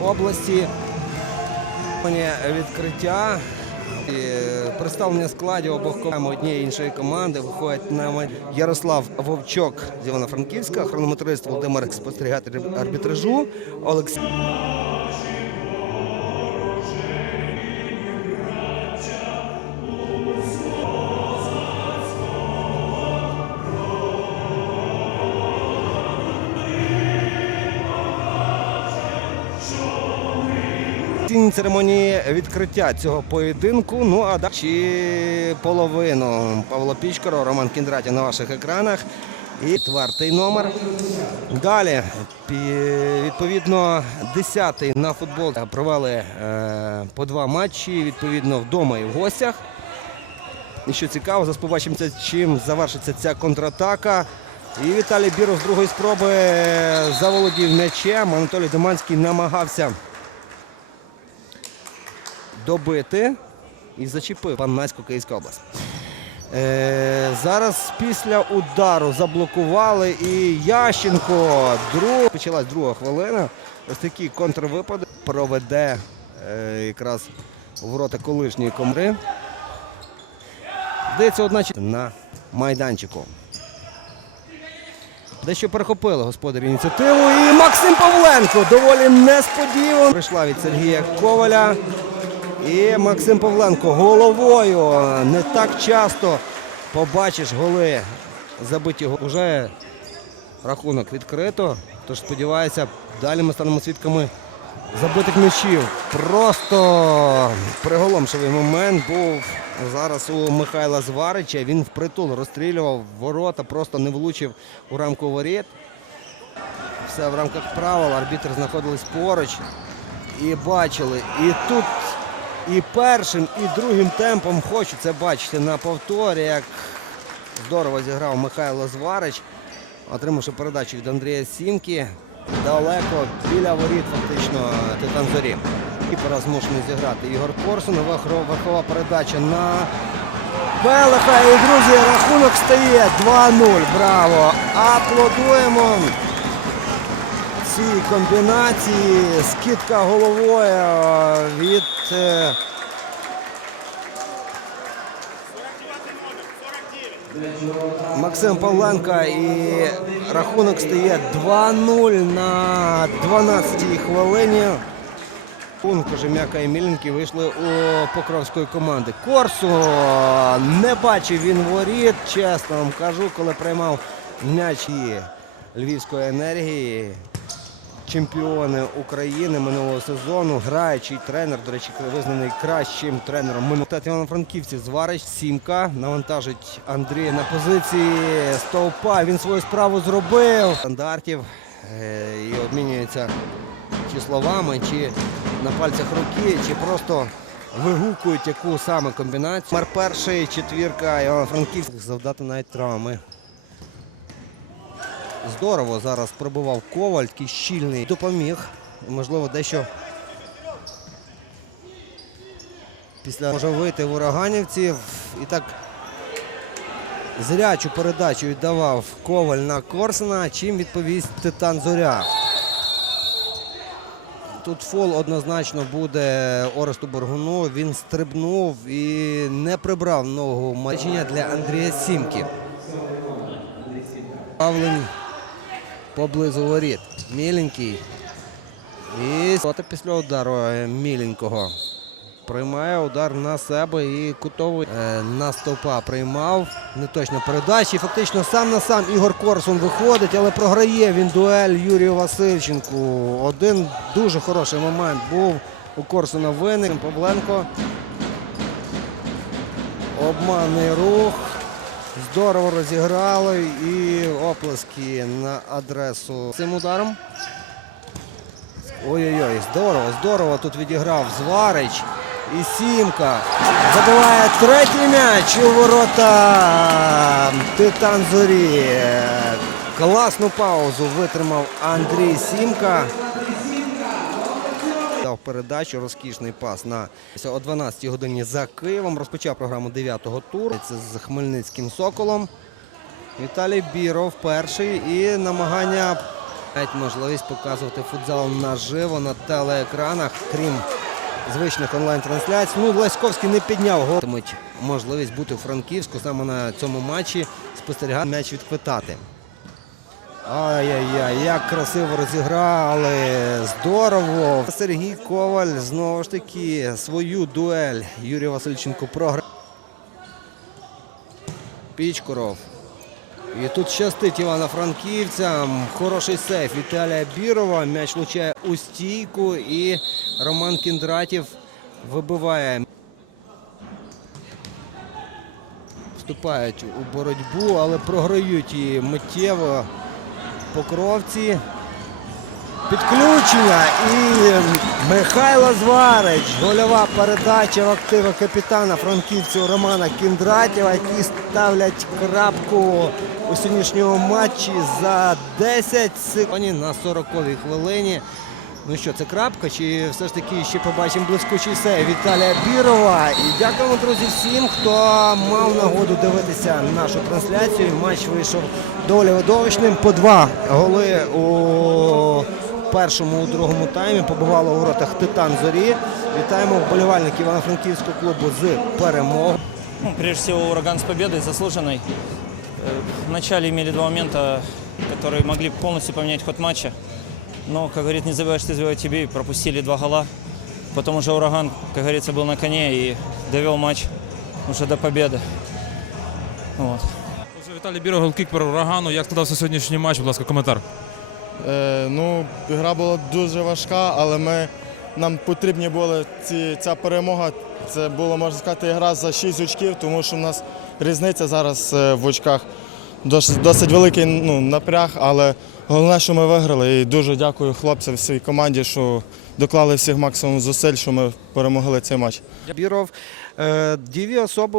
області. Відкриття і представлення складів обох команд однієї іншої команди виходять на Ярослав Вовчок з Івано-Франківська, хронометрист Володимир спостерігатель арбітражу, Олексій. Цінній церемонії відкриття цього поєдинку. Ну а далі чи половину Павло Пічкаро, Роман Кіндратів на ваших екранах. І четвертий номер. Далі, відповідно, десятий на футбол провели е, по два матчі, відповідно, вдома і в гостях. І що цікаво, зараз побачимося, чим завершиться ця контратака. І Віталій Біров з другої спроби заволодів м'ячем. Анатолій Доманський намагався добити і зачепив Паннацьку Київська область. Е, зараз після удару заблокували і Ященко. Друг... Почалась друга хвилина. Ось такі контрвипади проведе е, якраз у ворота колишньої комри. Здається, одначе на майданчику. Дещо перехопили господарі ініціативу. І Максим Павленко доволі несподівано. Прийшла від Сергія Коваля. І Максим Павленко головою. Не так часто побачиш голи забиті. Уже рахунок відкрито. Тож сподіваюся, далі ми станемо свідками забитих м'ячів. Просто приголомшивий момент був зараз у Михайла Зварича. Він впритул розстрілював ворота, просто не влучив у рамку воріт. Все в рамках правил. Арбітр знаходились поруч і бачили. І тут і першим, і другим темпом хочу це бачити на повторі, як здорово зіграв Михайло Зварич, отримавши передачу від Андрія Сімки. Далеко біля воріт фактично Титан Зорі. І змушений зіграти Ігор Корсун. Верхова передача на Белиха. І, друзі, рахунок стає 2-0. Браво! Аплодуємо цій комбінації. Скидка головою е, від е, Максим Павленка і рахунок стає 2-0 на 12-й хвилині. Пункт Кожем'яка і Міленький вийшли у Покровської команди. Корсу не бачив він воріт, чесно вам кажу, коли приймав м'яч Львівської енергії. Чемпіони України минулого сезону, граючий тренер, до речі, визнаний кращим тренером минулого Івано-Франківців. Зварич Сімка навантажить Андрія на позиції стовпа. Він свою справу зробив. Стандартів е, і обмінюється чи словами, чи на пальцях руки, чи просто вигукують яку саме комбінацію. Мер перший, четвірка Івано-Франківських завдати навіть травми. Здорово зараз пробував Коваль, такий щільний. Допоміг. Можливо, дещо після може вийти в ураганівців. І так зрячу передачу віддавав Коваль на Корсуна. Чим відповість Титан Зоря. Тут фол однозначно буде Оресту Боргуну. Він стрибнув і не прибрав ногу мачення для Андрія Сімки. Павлень поблизу воріт. Міленький. І після удару е, міленького. Приймає удар на себе і кутовий е, на стовпа приймав. Неточна передача. І фактично сам на сам Ігор Корсун виходить, але програє він дуель Юрію Васильченку. Один дуже хороший момент був у Корсуна виник. Павленко. Обманний рух. Здорово розіграли і оплески на адресу цим ударом. Ой-ой-ой, здорово, здорово тут відіграв Зварич. І Сімка забиває третій м'яч у ворота Титан Зорі. Класну паузу витримав Андрій Сімка. Дав передачу, розкішний пас на о 12 годині за Києвом. Розпочав програму 9-го туру. Це з Хмельницьким Соколом. Віталій Біров перший і намагання можливість показувати футзал наживо на телеекранах, крім звичних онлайн-трансляцій. Ну, Леськовський не підняв гол. Можливість бути у Франківську саме на цьому матчі спостерігати м'яч відквитати. Ай-яй-яй, як красиво розіграли. Здорово. Сергій Коваль знову ж таки свою дуель Юрій Васильченко програв. Пічкоров. І тут щастить Івано-Франківцям. Хороший сейф Віталія Бірова. М'яч влучає у стійку і Роман Кіндратів вибиває. Вступають у боротьбу, але програють і миттєво покровці. Підключення і Михайло Зварич. Гольова передача в активи капітана франківців Романа Кіндратєва, які ставлять крапку у сьогоднішньому матчі за 10 секунд на 40-й хвилині. Ну що, це крапка? Чи все ж таки ще побачимо блискучий сей Віталія Бірова? І дякуємо, друзі, всім, хто мав нагоду дивитися нашу трансляцію. Матч вийшов доволі видовищним. По два голи у першому, у другому таймі побувало у воротах Титан Зорі. Вітаємо вболівальників Івано-Франківського клубу з перемогою. Ну, прежде всего, ураган с победой заслуженной. Э, В начале имели два момента, которые могли полностью поменять ход матча. Но, как говорит, не забывай, что забивай тебе, и пропустили два гола. Потом уже ураган, как говорится, был на коне и довел матч уже до победы. Вот. Отже, Віталій Біро, голкіпер урагану. Як складався сьогоднішній матч? Будь ласка, коментар. Е, ну, гра була дуже важка, але ми, нам потрібні були ці, ця перемога. Це була, можна сказати, гра за 6 очків, тому що в нас різниця зараз е, в очках. Досить, досить великий ну, напряг, але головне, що ми виграли. І дуже дякую хлопцям всій команді, що доклали всіх максимум зусиль, що ми перемогли цей матч. Біров е, дві особи